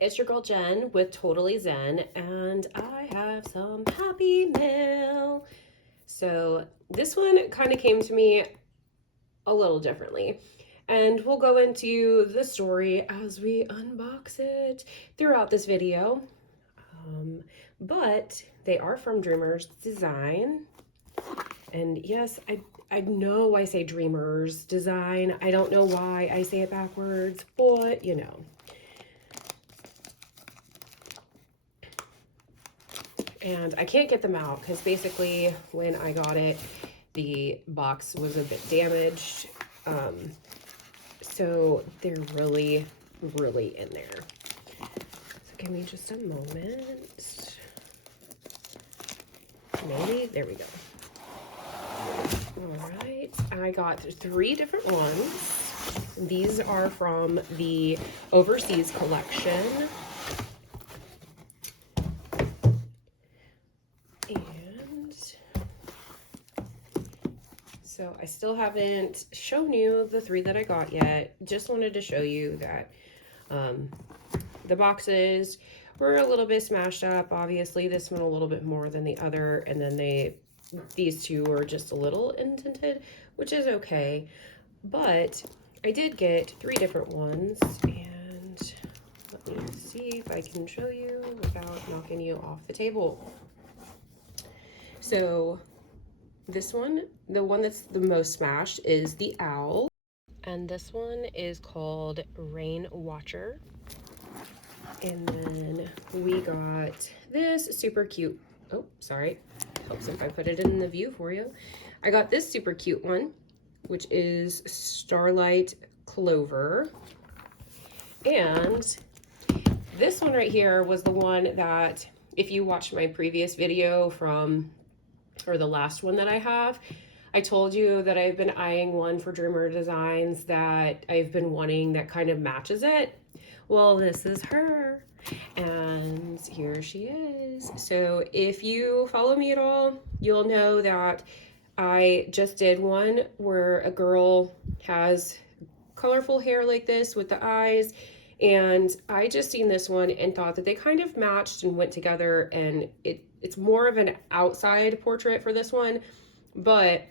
it's your girl Jen with Totally Zen, and I have some happy mail. So, this one kind of came to me a little differently, and we'll go into the story as we unbox it throughout this video. But they are from Dreamers Design, and yes, I know I say Dreamers Design. I don't know why I say it backwards, but you know. And I can't get them out because basically when I got it, the box was a bit damaged. So they're really, really in there. So give me just a moment. Maybe, there we go. All right, I got 3 different ones. These are from the Overseas collection. So I still haven't shown you the 3 that I got yet. Just wanted to show you that the boxes were a little bit smashed up. Obviously, this one a little bit more than the other, and then these 2 are just a little indented, which is okay. But I did get 3 different ones, and let me see if I can show you without knocking you off the table. So this one, the one that's the most smashed, is the owl. And this one is called Rain Watcher. And then we got this super cute, oh, sorry, helps if I put it in the view for you. I got this super cute one, which is Starlight Clover. And this one right here was the one that, if you watched my previous video or the last one that I have, I told you that I've been eyeing one for Dreamer Designs that I've been wanting that kind of matches it. Well, this is her, and here she is. So if you follow me at all, you'll know that I just did one where a girl has colorful hair like this with the eyes, and I just seen this one and thought that they kind of matched and went together, and it's more of an outside portrait for this one, but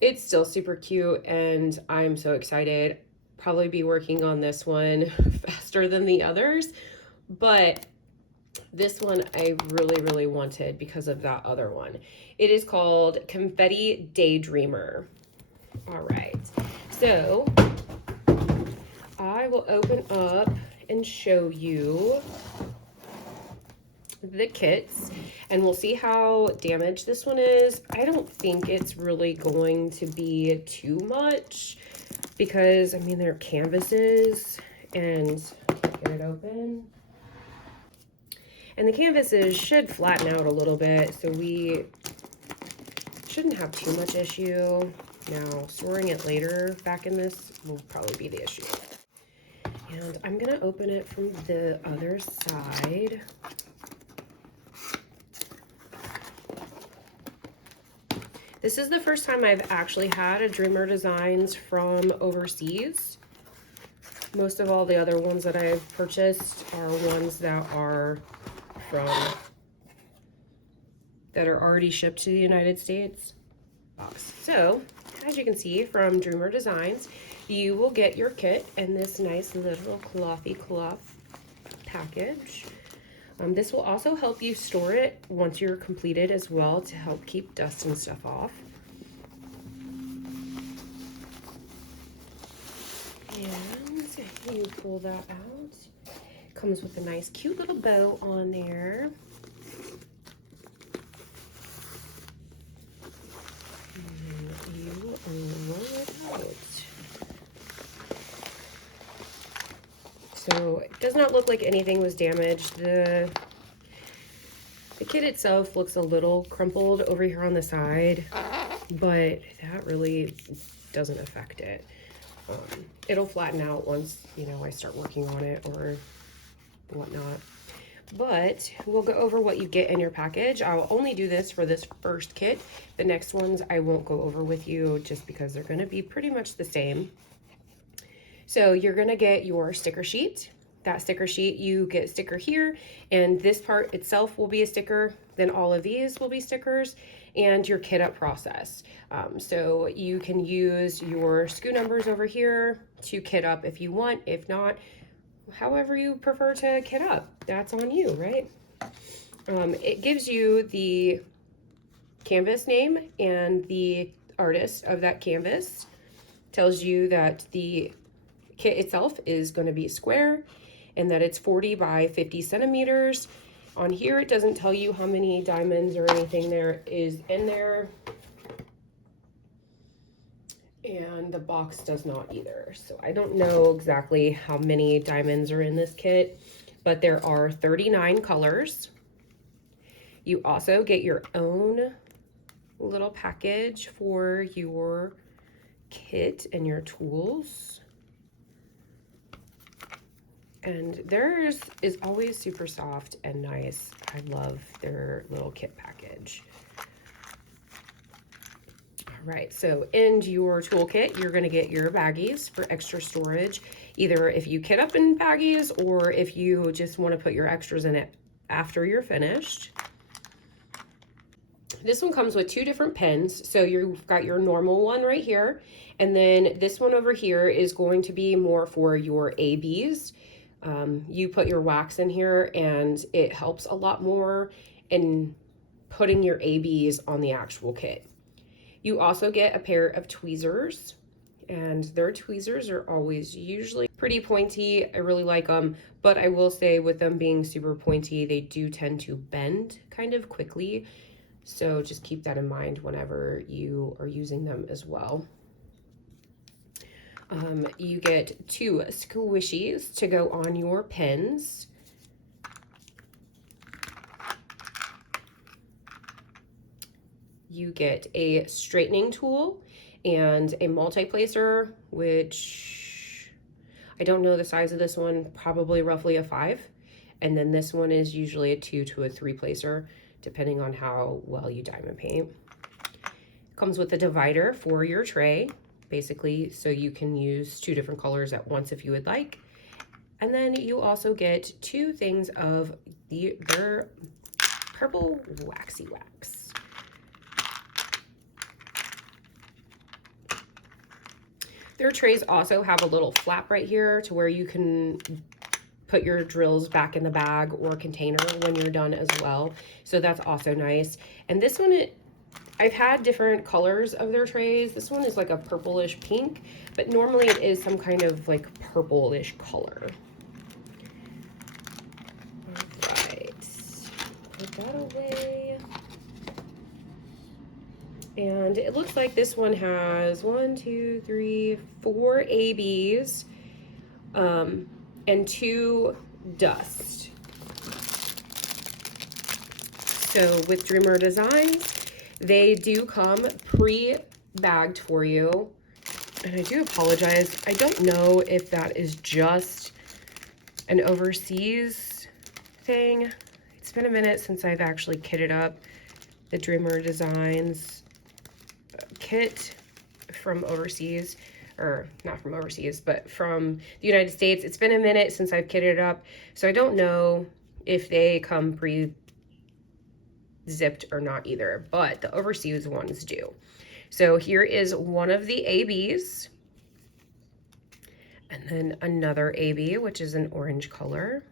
it's still super cute, and I'm so excited. Probably be working on this one faster than the others, but this one I really, really wanted because of that other one. It is called Confetti Daydreamer. All right, so I will open up and show you the kits, and we'll see how damaged this one is. I don't think it's really going to be too much because, I mean, they're canvases, and get it open. And the canvases should flatten out a little bit, so we shouldn't have too much issue. Now, storing it later back in this will probably be the issue. And I'm gonna open it from the other side. This is the first time I've actually had a Dreamer Designs from overseas. Most of all the other ones that I've purchased are ones that are already shipped to the United States. So, as you can see from Dreamer Designs, you will get your kit in this nice little clothy cloth package. This will also help you store it once you're completed as well, to help keep dust and stuff off. And you pull that out. Comes with a nice cute little bow on there. And you roll it out. So it does not look like anything was damaged. The kit itself looks a little crumpled over here on the side, but that really doesn't affect it. It'll flatten out once, you know, I start working on it or whatnot. But we'll go over what you get in your package. I'll only do this for this first kit. The next ones I won't go over with you just because they're going to be pretty much the same. So you're going to get your sticker sheet. that sticker sheet, you get a sticker here, and this part itself will be a sticker. Then all of these will be stickers, and your kit up process. So you can use your SKU numbers over here to kit up if you want. If not, however you prefer to kit up, that's on you, right? It gives you the canvas name and the artist of that canvas. Tells you that the kit itself is going to be square and that it's 40 by 50 centimeters. On here, it doesn't tell you how many diamonds or anything there is in there. And the box does not either. So I don't know exactly how many diamonds are in this kit, but there are 39 colors. You also get your own little package for your kit and your tools. And theirs is always super soft and nice. I love their little kit package. All right, so in your toolkit, you're gonna get your baggies for extra storage, either if you kit up in baggies or if you just wanna put your extras in it after you're finished. This one comes with two different pens. So you've got your normal one right here. And then this one over here is going to be more for your ABs. You put your wax in here and it helps a lot more in putting your ABs on the actual kit. You also get a pair of tweezers, and their tweezers are always usually pretty pointy. I really like them, but I will say with them being super pointy, they do tend to bend kind of quickly. So just keep that in mind whenever you are using them as well. You get two squishies to go on your pens. You get a straightening tool and a multi-placer, which I don't know the size of this one, probably roughly a 5. And then this one is usually a 2 to a 3 placer, depending on how well you diamond paint. Comes with a divider for your tray, basically, so you can use 2 different colors at once if you would like. And then you also get 2 things of their purple waxy wax. Their trays also have a little flap right here to where you can put your drills back in the bag or container when you're done as well. So that's also nice. And this one, I've had different colors of their trays. This one is like a purplish pink, but normally it is some kind of like purplish color. All right, put that away. And it looks like this one has 1, 2, 3, 4 ABs and 2 dust. So with Dreamer Designs, they do come pre-bagged for you. And I do apologize. I don't know if that is just an overseas thing. It's been a minute since I've actually kitted up the Dreamer Designs kit from overseas, or not from overseas, but from the United States. It's been a minute since I've kitted it up, so I don't know if they come pre-zipped or not either, but the overseas ones do. So here is one of the ABs, and then another AB, which is an orange color,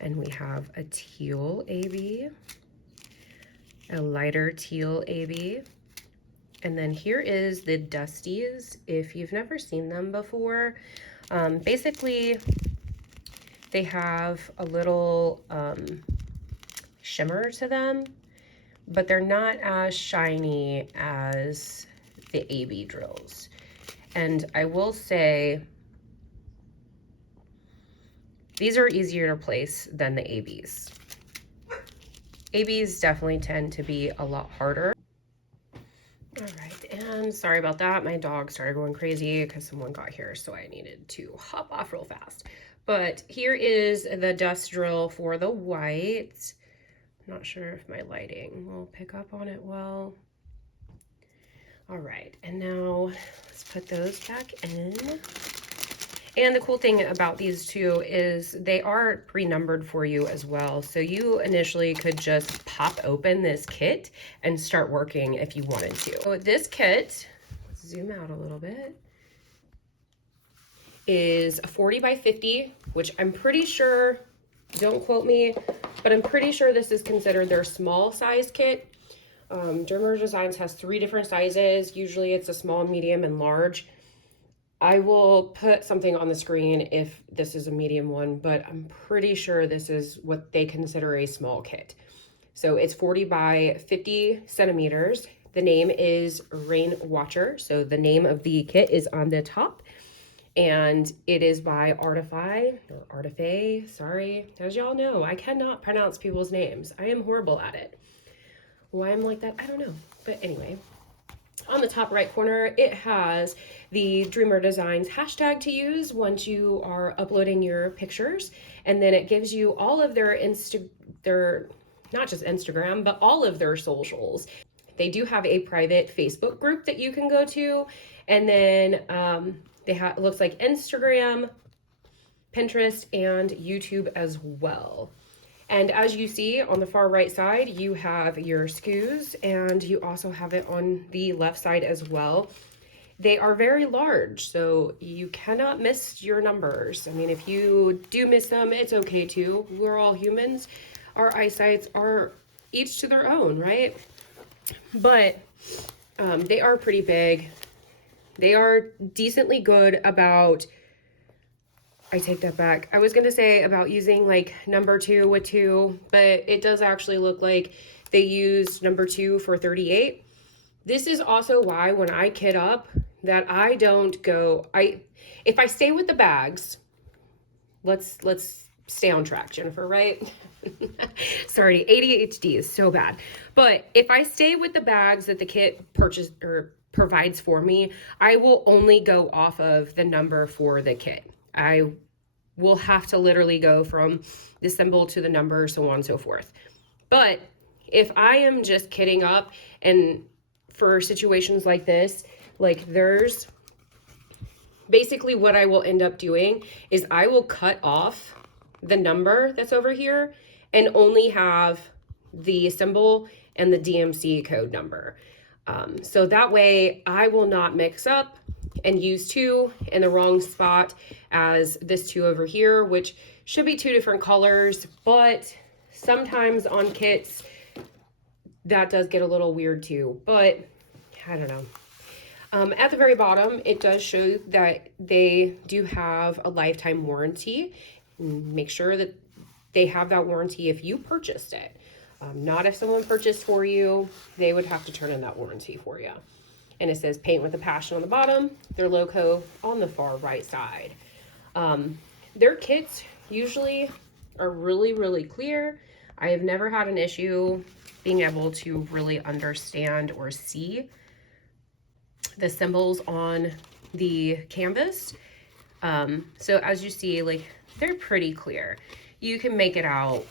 and we have a teal AB, a lighter teal AB, and then here is the Dusties. If you've never seen them before, basically they have a little shimmer to them, but they're not as shiny as the AB drills. And I will say, these are easier to place than the ABs. ABs definitely tend to be a lot harder. All right, and sorry about that. My dog started going crazy because someone got here, so I needed to hop off real fast. But here is the dust drill for the white. I'm not sure if my lighting will pick up on it well. All right, and now let's put those back in. And the cool thing about these two is they are pre-numbered for you as well. So you initially could just pop open this kit and start working if you wanted to. So this kit, let's zoom out a little bit, is 40 by 50, which I'm pretty sure, don't quote me, but I'm pretty sure this is considered their small size kit. Dermer Designs has 3 different sizes. Usually it's a small, medium, and large. I will put something on the screen if this is a medium one, but I'm pretty sure this is what they consider a small kit. So it's 40 by 50 centimeters. The name is Rain Watcher. So the name of the kit is on the top. And it is by Artifay, sorry. As y'all know, I cannot pronounce people's names. I am horrible at it. Why I'm like that, I don't know. But anyway, on the top right corner, it has the Dreamer Designs hashtag to use once you are uploading your pictures. And then it gives you all of their not just Instagram, but all of their socials. They do have a private Facebook group that you can go to. And then it looks like Instagram, Pinterest, and YouTube as well. And as you see on the far right side, you have your SKUs, and you also have it on the left side as well. They are very large, so you cannot miss your numbers. I mean, if you do miss them, it's okay too. We're all humans. Our eyesights are each to their own, right? But they are pretty big. They are decently good about, I take that back. I was going to say about using like number 2 with 2, but it does actually look like they used number 2 for 38. This is also why when I kit up that I don't go, if I stay with the bags, let's stay on track, Jennifer, right? Sorry, ADHD is so bad. But if I stay with the bags that the kit purchased or provides for me, I will only go off of the number for the kit. I will have to literally go from the symbol to the number, so on and so forth. But if I am just kitting up, and for situations like this, like there's basically what I will end up doing is I will cut off the number that's over here and only have the symbol and the DMC code number. So that way I will not mix up and use 2 in the wrong spot as this 2 over here, which should be 2 different colors, but sometimes on kits that does get a little weird too, but I don't know. At the very bottom, it does show that they do have a lifetime warranty. Make sure that they have that warranty if you purchased it. Not if someone purchased for you, they would have to turn in that warranty for you. And it says paint with a passion on the bottom, their logo on the far right side. Their kits usually are really, really clear. I have never had an issue being able to really understand or see the symbols on the canvas. So as you see, like they're pretty clear. You can make it out,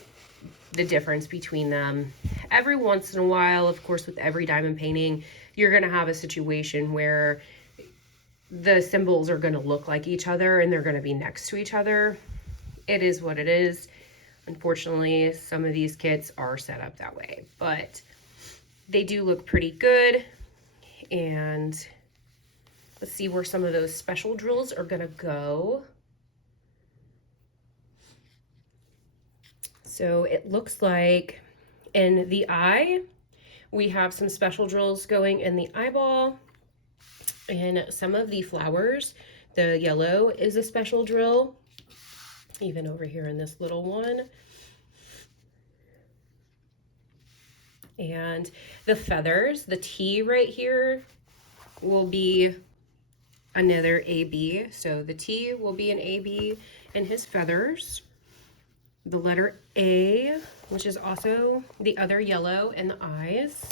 the difference between them. Every once in a while, of course, with every diamond painting, you're going to have a situation where the symbols are going to look like each other and they're going to be next to each other. It is what it is. Unfortunately, some of these kits are set up that way, but they do look pretty good. And let's see where some of those special drills are going to go. So it looks like in the eye, we have some special drills going in the eyeball. And some of the flowers, the yellow is a special drill. Even over here in this little one. And the feathers, the T right here will be another AB. So the T will be an AB in his feathers. The letter A, which is also the other yellow in the eyes.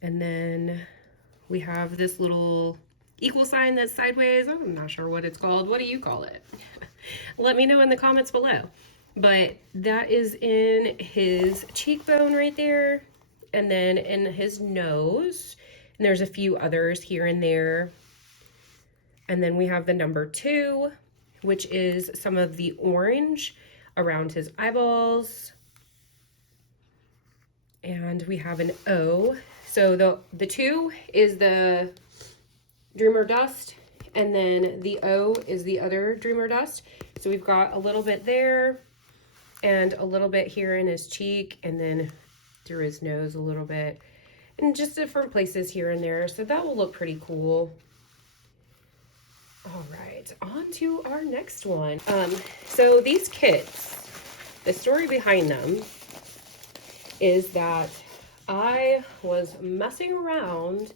And then we have this little equal sign that's sideways. I'm not sure what it's called. What do you call it? Let me know in the comments below. But that is in his cheekbone right there. And then in his nose. And there's a few others here and there. And then we have the number 2, which is some of the orange around his eyeballs. And we have an O. So the 2 is the Dreamer Dust, and then the O is the other Dreamer Dust. So we've got a little bit there, and a little bit here in his cheek, and then through his nose a little bit, and just different places here and there. So that will look pretty cool. All right, on to our next one. So these kits, the story behind them is that I was messing around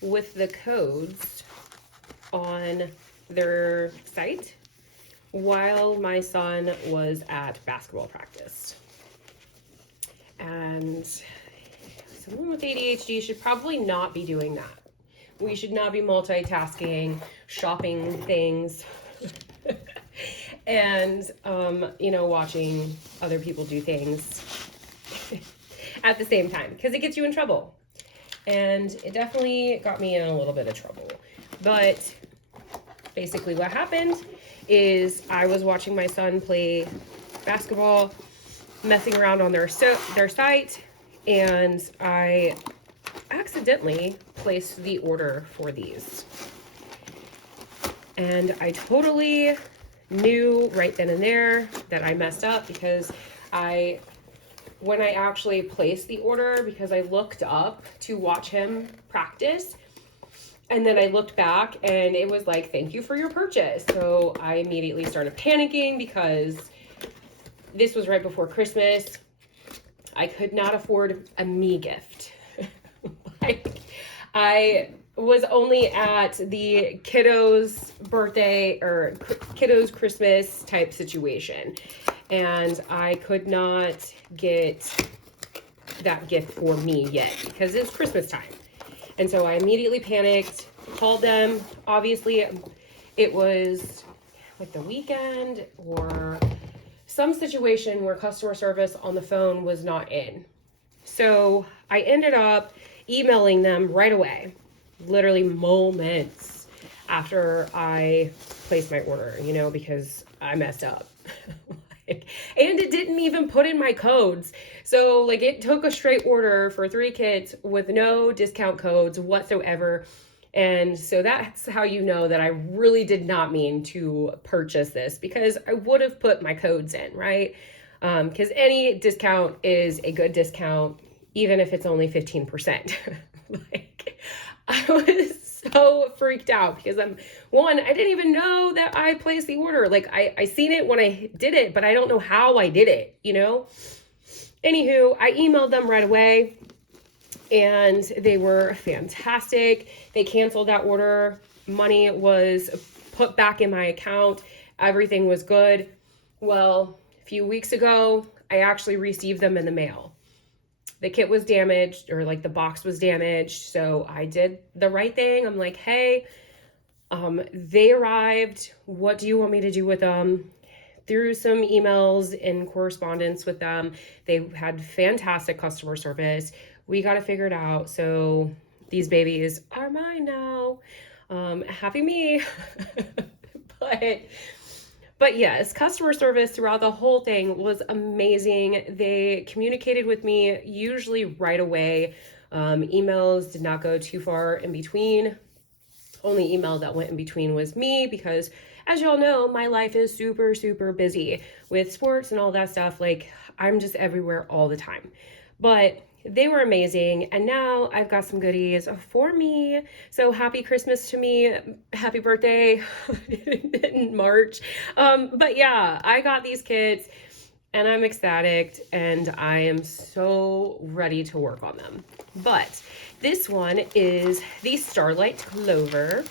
with the codes on their site while my son was at basketball practice. And someone with ADHD should probably not be doing that. We should not be multitasking, shopping things, and, watching other people do things at the same time, because it gets you in trouble. And it definitely got me in a little bit of trouble. But basically what happened is I was watching my son play basketball, messing around on their site, and I accidentally placed the order for these. And I totally knew right then and there that I messed up, because when I actually placed the order, because I looked up to watch him practice, and then I looked back and it was like, thank you for your purchase. So I immediately started panicking, because this was right before Christmas. I could not afford a me gift. I was only at the kiddos' birthday or kiddos' Christmas type situation, and I could not get that gift for me yet, because it's Christmas time. And so I immediately panicked, called them. Obviously, it was like the weekend or some situation where customer service on the phone was not in. So I ended up emailing them right away, literally moments after I placed my order, because I messed up. And it didn't even put in my codes. So it took a straight order for 3 kits with no discount codes whatsoever. And so that's how you know that I really did not mean to purchase this, because I would have put my codes in, right? Because any discount is a good discount, even if it's only 15%. I was so freaked out, because I didn't even know that I placed the order. I seen it when I did it, but I don't know how I did it, Anywho, I emailed them right away, and they were fantastic. They canceled that order. Money was put back in my account. Everything was good. Well, a few weeks ago, I actually received them in the mail. The kit was damaged, or the box was damaged. So I did the right thing. I'm like, hey, they arrived. What do you want me to do with them? Through some emails and correspondence with them, they had fantastic customer service. We got it figured out. So these babies are mine now. Happy me. But yes, customer service throughout the whole thing was amazing. They communicated with me usually right away. Emails did not go too far in between. Only email that went in between was me, because as y'all know, my life is super, super busy with sports and all that stuff. I'm just everywhere all the time. But they were amazing, and now I've got some goodies for me. So happy Christmas to me, happy birthday in March. But yeah, I got these kits, and I'm ecstatic, and I am so ready to work on them. But this one is the Starlight Clover,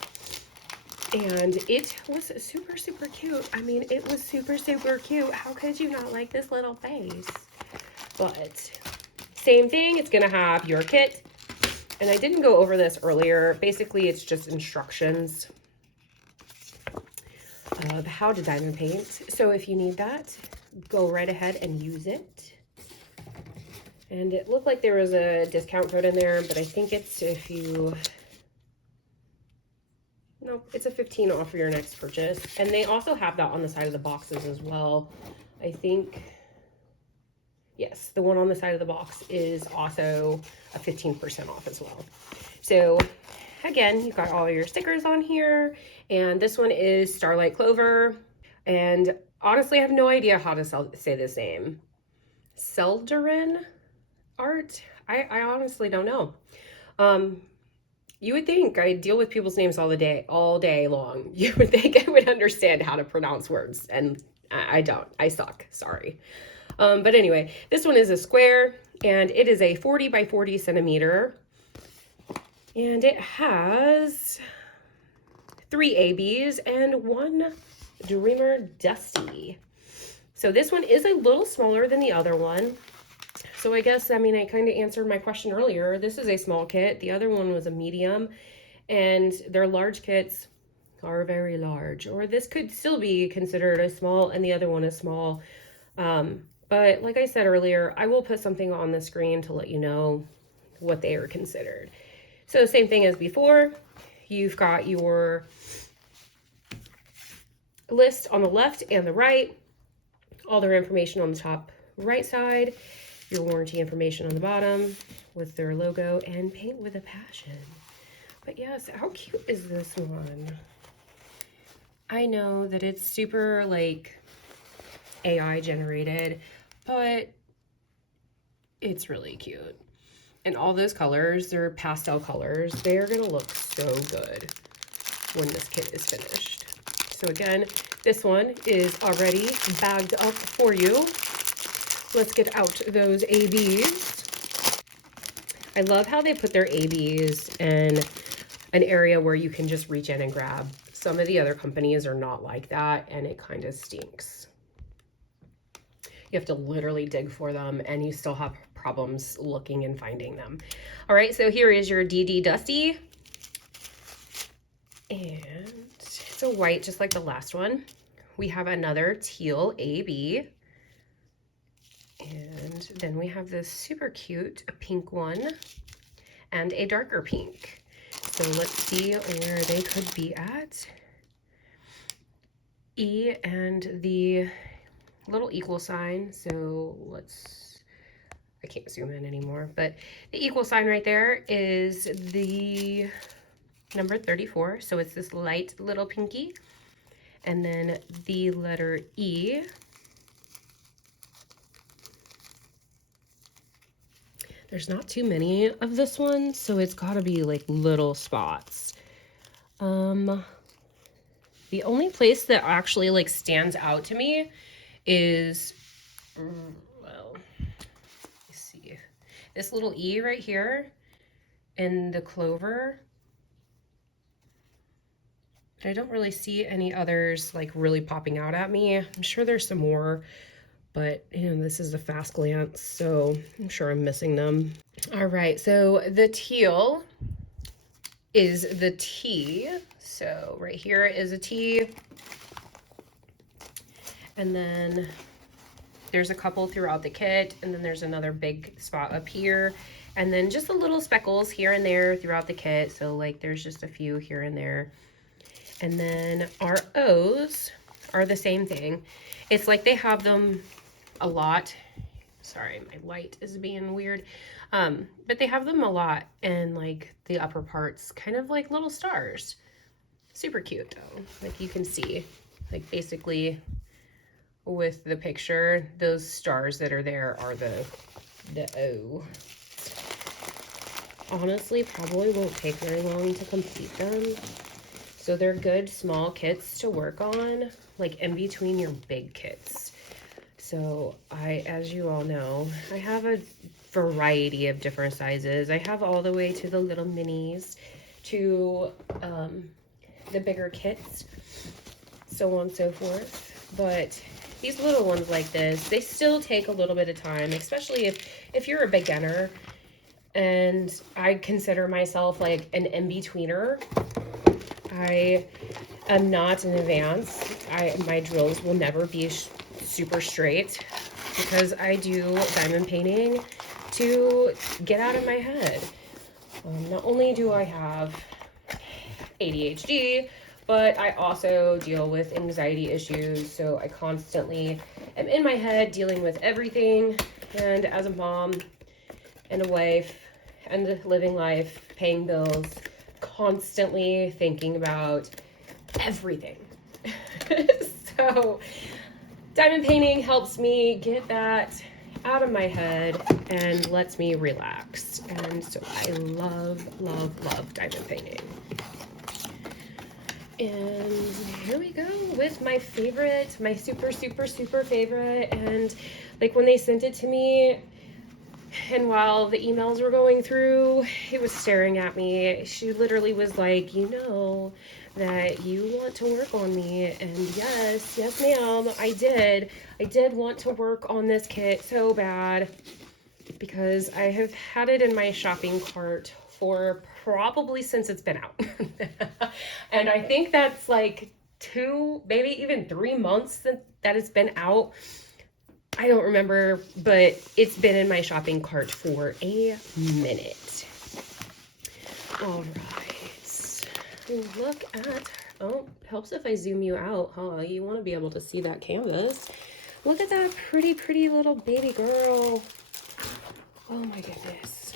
and it was super, super cute. I mean, it was super, super cute. How could you not like this little face? But same thing, it's gonna have your kit. And I didn't go over this earlier. Basically, it's just instructions of how to diamond paint. So if you need that, go right ahead and use it. And it looked like there was a discount code in there, but I think it's it's a 15 off for your next purchase. And they also have that on the side of the boxes as well. I think, yes, the one on the side of the box is also a 15% off as well. So again, you've got all your stickers on here, and this one is Starlight Clover. And honestly, I have no idea how to say this name. Selderin art? I honestly don't know. You would think I deal with people's names all day long. You would think I would understand how to pronounce words, and I don't. I suck. Sorry. But anyway, this one is a square, and it is a 40 by 40 centimeter. And it has 3 ABs and 1 Dreamer Dusty. So this one is a little smaller than the other one. So I guess, I mean, I kind of answered my question earlier. This is a small kit. The other one was a medium, and their large kits are very large. Or this could still be considered a small, and the other one is small. But like I said earlier, I will put something on the screen to let you know what they are considered. So same thing as before. You've got your list on the left and the right, all their information on the top right side, your warranty information on the bottom with their logo, and paint with a passion. But yes, how cute is this one? I know that it's super like AI generated, but it's really cute. And all those colors, they're pastel colors. They are gonna look so good when this kit is finished. So again, this one is already bagged up for you. Let's get out those ABs. I love how they put their ABs in an area where you can just reach in and grab. Some of the other companies are not like that, and it kind of stinks. You have to literally dig for them, and you still have problems looking and finding them. All right, so here is your DD Dusty. And it's a white, just like the last one. We have another teal AB. And then we have this super cute pink one and a darker pink. So let's see where they could be at. E and the little equal sign. So I can't zoom in anymore, but the equal sign right there is the number 34. So it's this light little pinky. And then the letter E. There's not too many of this one, so it's got to be like little spots. The only place that actually like stands out to me is, well, let's see, this little E right here in the clover. But I don't really see any others like really popping out at me. I'm sure there's some more, but this is a fast glance, so I'm sure I'm missing them. All right, so the teal is the T. So right here is a T. And then there's a couple throughout the kit, and then there's another big spot up here. And then just the little speckles here and there throughout the kit. So like there's just a few here and there. And then our O's are the same thing. It's like they have them a lot. Sorry, my light is being weird. But they have them a lot in like the upper parts, kind of like little stars. Super cute though. Like you can see, like basically with the picture, those stars that are there are the O. Honestly, probably won't take very long to complete them. So they're good small kits to work on, like in between your big kits. So as you all know, I have a variety of different sizes. I have all the way to the little minis to the bigger kits, so on and so forth. But these little ones like this, they still take a little bit of time, especially if you're a beginner. And I consider myself like an in-betweener. I am not an advanced. My drills will never be super straight because I do diamond painting to get out of my head. Not only do I have ADHD, but I also deal with anxiety issues, so I constantly am in my head dealing with everything. And as a mom and a wife and living life, paying bills, constantly thinking about everything. So diamond painting helps me get that out of my head and lets me relax. And so I love, love, love diamond painting. And here we go with my favorite, my super, super, super favorite. And like when they sent it to me, and while the emails were going through, it was staring at me. She literally was like, you know that you want to work on me. And yes, yes, ma'am, I did. I did want to work on this kit so bad because I have had it in my shopping cart for probably since it's been out. And I think that's like 2, maybe even 3 months that it's been out. I don't remember, but it's been in my shopping cart for a minute. All right. Look at, oh, helps if I zoom you out, huh? You want to be able to see that canvas. Look at that pretty, pretty little baby girl. Oh my goodness.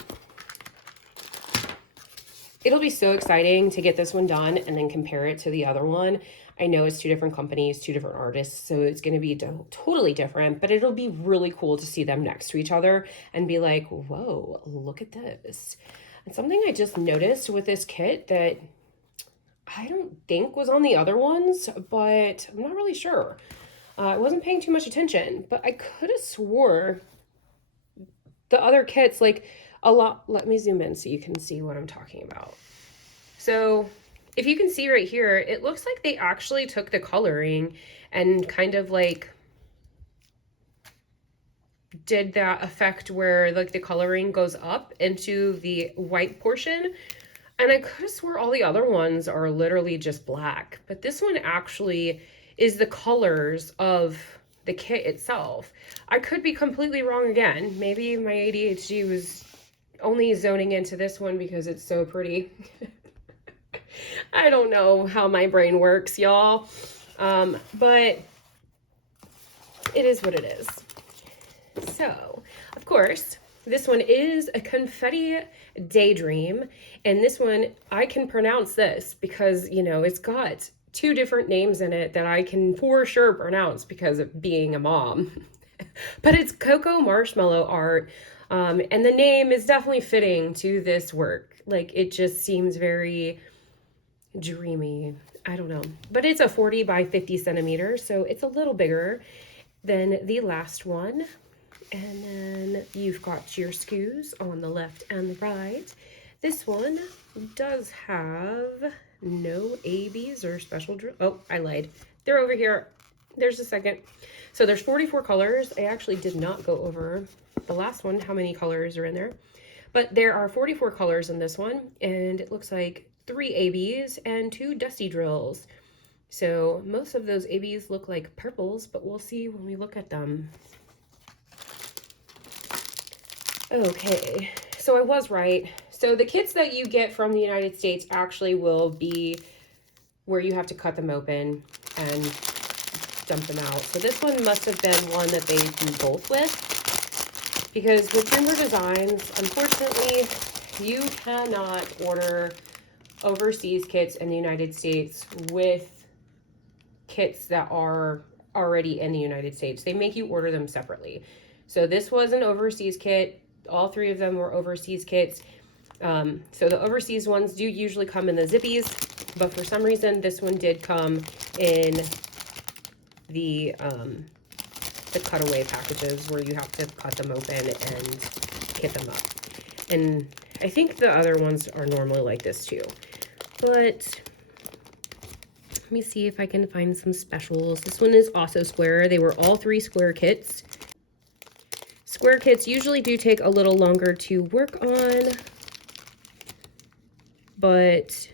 It'll be so exciting to get this one done and then compare it to the other one. I know it's 2 different companies, 2 different artists, so it's going to be totally different, but it'll be really cool to see them next to each other and be like, whoa, look at this. And something I just noticed with this kit that I don't think was on the other ones, but I'm not really sure. I wasn't paying too much attention, but I could have swore the other kits, like a lot, let me zoom in so you can see what I'm talking about. So if you can see right here, it looks like they actually took the coloring and kind of like did that effect where like the coloring goes up into the white portion. And I could have swore all the other ones are literally just black, but this one actually is the colors of the kit itself. I could be completely wrong again. Maybe my ADHD was only zoning into this one because it's so pretty. I don't know how my brain works, y'all. But it is what it is. So, of course, this one is a Confetti Daydream. And this one, I can pronounce this because, you know, it's got 2 different names in it that I can for sure pronounce because of being a mom. But it's Cocoa Marshmallow art. And the name is definitely fitting to this work. Like, it just seems very dreamy. I don't know. But it's a 40 by 50 centimeters, so it's a little bigger than the last one. And then you've got your SKUs on the left and the right. This one does have no ABs or special drill. Oh, I lied. They're over here. There's a second. So there's 44 colors. I actually did not go over the last one, how many colors are in there. But there are 44 colors in this one, and it looks like 3 ABs and 2 dusty drills. So most of those ABs look like purples, but we'll see when we look at them. Okay, so I was right. So the kits that you get from the United States actually will be where you have to cut them open and dump them out. So this one must have been one that they do both with, because with Dreamer Designs, unfortunately, you cannot order overseas kits in the United States with kits that are already in the United States. They make you order them separately. So this was an overseas kit. All 3 of them were overseas kits. So the overseas ones do usually come in the zippies, but for some reason this one did come in the cutaway packages where you have to cut them open and kit them up. And I think the other ones are normally like this too. But let me see if I can find some specials. This one is also square. They were all 3 square kits. Square kits usually do take a little longer to work on, but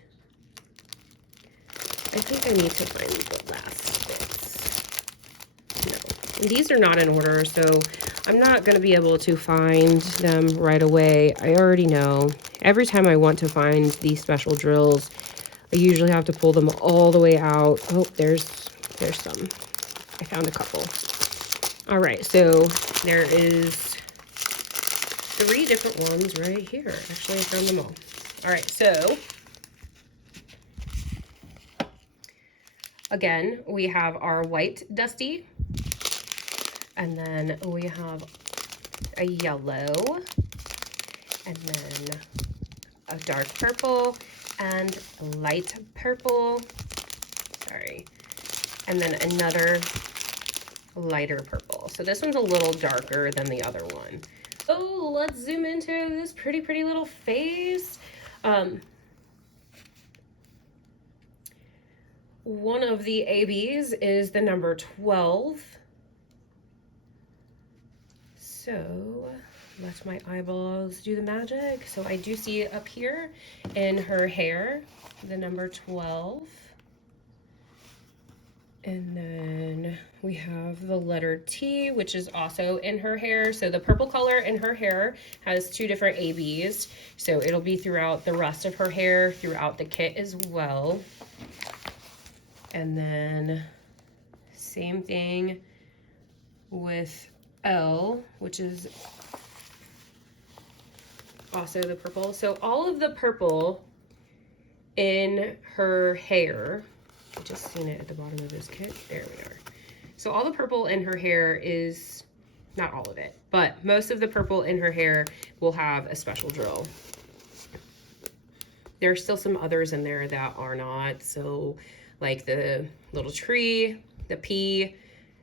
I think I need to find the last bits. No, and these are not in order, so I'm not going to be able to find them right away. I already know. Every time I want to find these special drills, I usually have to pull them all the way out. Oh, there's some. I found a couple. All right, so there is 3 different ones right here. Actually, I found them all. All right, so again, we have our white dusty, and then we have a yellow, and then a dark purple, and light purple, sorry, and then another lighter purple. So this one's a little darker than the other one. Oh, let's zoom into this pretty little face. One of the ABs is the number 12. So let my eyeballs do the magic. So I do see up here in her hair, the number 12. And then we have the letter T, which is also in her hair. So the purple color in her hair has 2 different ABs. So it'll be throughout the rest of her hair, throughout the kit as well. And then same thing with L, which is also the purple. So all of the purple in her hair, I just seen it at the bottom of this kit. There we are. So all the purple in her hair is, not all of it, but most of the purple in her hair will have a special drill. There's still some others in there that are not. So like the little tree, the P,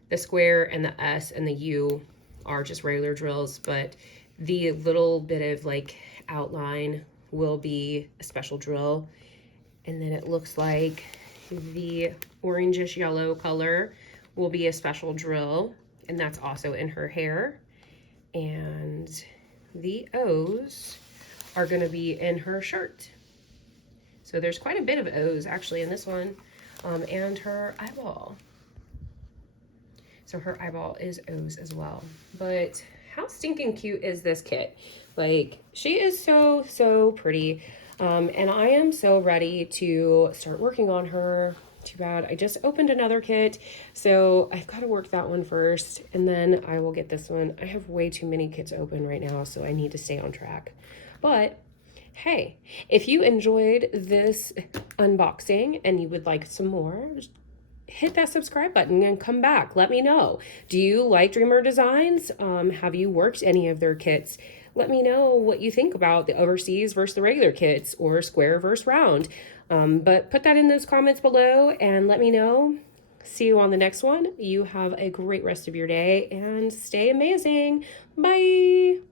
the square, and the S and the U are just regular drills, but the little bit of like outline will be a special drill. And then it looks like the orangish yellow color will be a special drill, and that's also in her hair. And the O's are going to be in her shirt. So there's quite a bit of O's actually in this one, and her eyeball. So her eyeball is O's as well. But how stinking cute is this kit? Like, she is so pretty. And I am so ready to start working on her. Too bad I just opened another kit, so I've got to work that one first, and then I will get this one. I have way too many kits open right now, so I need to stay on track. But hey, if you enjoyed this unboxing and you would like some more, just hit that subscribe button and come back. Let me know. Do you like Dreamer Designs? Have you worked any of their kits? Let me know what you think about the overseas versus the regular kits, or square versus round. But put that in those comments below and let me know. See you on the next one. You have a great rest of your day and stay amazing. Bye.